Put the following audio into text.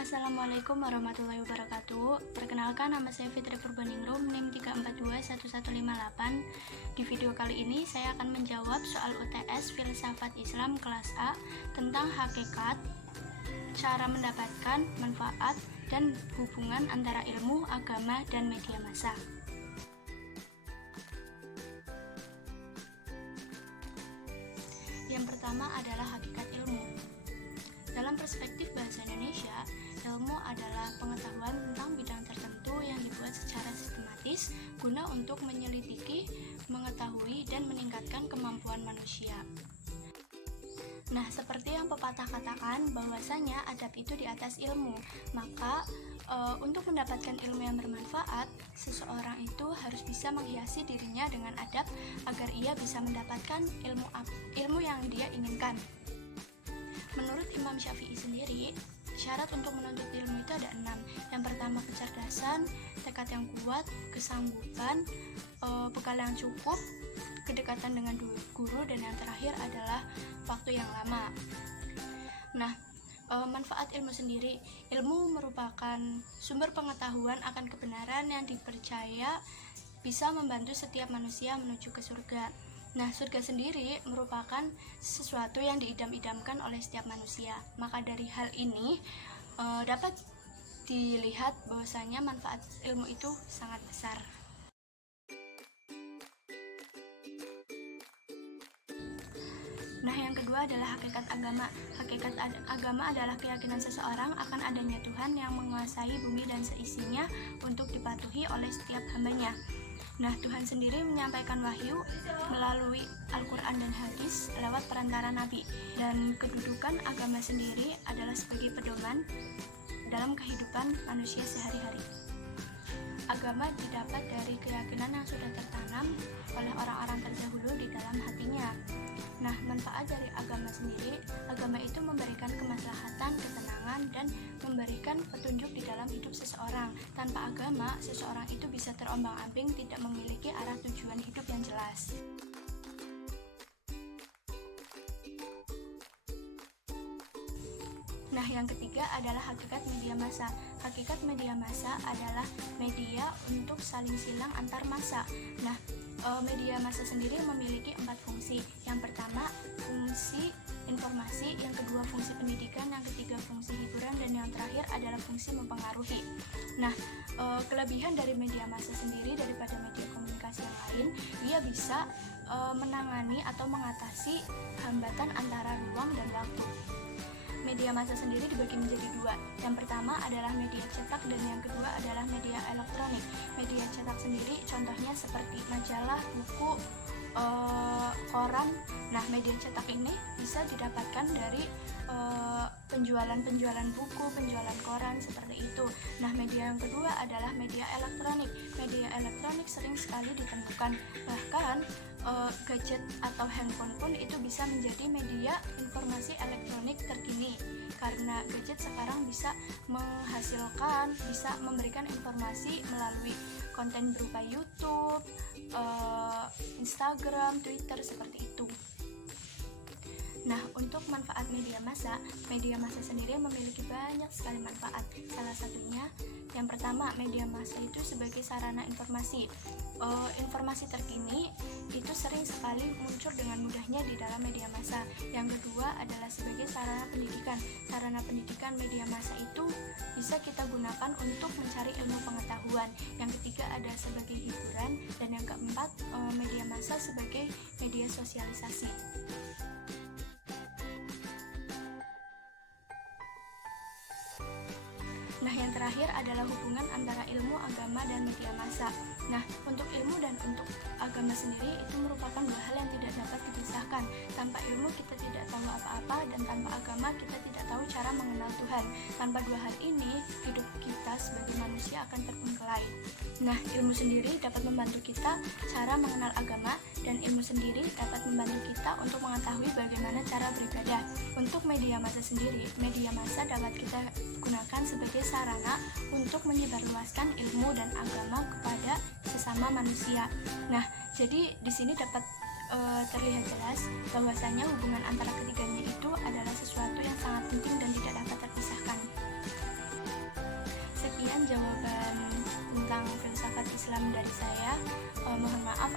Assalamualaikum warahmatullahi wabarakatuh. Perkenalkan, nama saya Fitri Purbaningrum, NIM 3421158. Di video kali ini saya akan menjawab soal UTS Filsafat Islam kelas A tentang hakikat, cara mendapatkan manfaat, dan hubungan antara ilmu, agama, dan media massa. Yang pertama adalah hakikat ilmu. Dalam perspektif bahasa Indonesia, ilmu adalah pengetahuan tentang bidang tertentu yang dibuat secara sistematis guna untuk menyelidiki, mengetahui, dan meningkatkan kemampuan manusia. Nah, seperti yang pepatah katakan bahwasanya adab itu di atas ilmu, maka untuk mendapatkan ilmu yang bermanfaat, seseorang itu harus bisa menghiasi dirinya dengan adab agar ia bisa mendapatkan ilmu yang dia inginkan. Menurut Imam Syafi'i sendiri, syarat untuk menuntut ilmu itu ada 6. Yang pertama kecerdasan, tekad yang kuat, kesanggupan, bekal yang cukup, kedekatan dengan guru, dan yang terakhir adalah waktu yang lama. Nah, manfaat ilmu sendiri. Ilmu merupakan sumber pengetahuan akan kebenaran yang dipercaya bisa membantu setiap manusia menuju ke surga. Nah, surga sendiri merupakan sesuatu yang diidam-idamkan oleh setiap manusia. Maka dari hal ini dapat dilihat bahwasanya manfaat ilmu itu sangat besar. Nah, yang kedua adalah hakikat agama. Hakikat agama adalah keyakinan seseorang akan adanya Tuhan yang menguasai bumi dan seisinya untuk dipatuhi oleh setiap hambanya. Nah, Tuhan sendiri menyampaikan wahyu melalui Al-Quran dan hadis lewat perantara Nabi. Dan kedudukan agama sendiri adalah sebagai pedoman dalam kehidupan manusia sehari-hari. Agama didapat dari keyakinan yang sudah tertanam oleh orang-orang terdahulu di dalam hatinya. Nah, manfaat dari agama sendiri, agama itu memberikan kemaslahatan, ketenangan, dan memberikan petunjuk di dalam hidup seseorang. Tanpa agama, seseorang itu bisa terombang-ambing, tidak memiliki arah tujuan hidup yang jelas. Nah, yang ketiga adalah hakikat media massa. Hakikat media massa adalah media untuk saling silang antar massa. Nah, media massa sendiri memiliki 4 fungsi. Yang pertama, fungsi informasi, yang kedua fungsi pendidikan, yang ketiga fungsi hiburan, dan yang terakhir adalah fungsi mempengaruhi. Nah, kelebihan dari media massa sendiri daripada media komunikasi yang lain, dia bisa menangani atau mengatasi hambatan antara ruang dan waktu. Media massa sendiri dibagi menjadi 2. Yang pertama adalah media cetak dan yang kedua adalah media elektronik. Media cetak sendiri contohnya seperti majalah, buku, koran. Nah, media cetak ini bisa didapatkan dari penjualan buku, penjualan koran, seperti itu. Nah, media yang kedua adalah media elektronik. Media elektronik sering sekali ditemukan. Bahkan gadget atau handphone pun itu bisa menjadi media informasi elektronik terkini, karena gadget sekarang bisa menghasilkan, bisa memberikan informasi melalui konten berupa YouTube, Instagram, Twitter, seperti itu. Nah, untuk manfaat media massa sendiri memiliki banyak sekali manfaat. Salah satunya, yang pertama, media massa itu sebagai sarana informasi. Informasi terkini itu sering sekali muncul dengan mudahnya di dalam media massa. Yang kedua adalah sebagai sarana pendidikan. Sarana pendidikan media massa itu bisa kita gunakan untuk mencari ilmu pengetahuan. Yang ketiga ada sebagai hiburan, dan yang keempat, media massa sebagai media sosialisasi. Nah, yang terakhir adalah hubungan antara ilmu, agama, dan media massa. Nah, untuk ilmu dan untuk agama sendiri itu merupakan 2 hal yang tidak dapat dipisahkan. Tanpa ilmu kita tidak tahu apa-apa, dan tanpa agama kita tidak tahu cara mengenal Tuhan. Tanpa 2 hal ini, hidup kita sebagai manusia akan terbengkelai. Nah, ilmu sendiri dapat membantu kita cara mengenal agama, dan ilmu sendiri dapat membantu kita untuk mengetahui bagaimana cara beribadah. Untuk media massa sendiri, media massa dapat kita gunakan sebagai sarana untuk menyebarluaskan ilmu dan agama kepada sesama manusia. Nah, jadi di sini dapat terlihat jelas bahwasanya hubungan antara ketiganya itu adalah sesuatu yang sangat penting dan tidak dapat terpisahkan. jawaban tentang filsafat Islam dari saya. Mohon maaf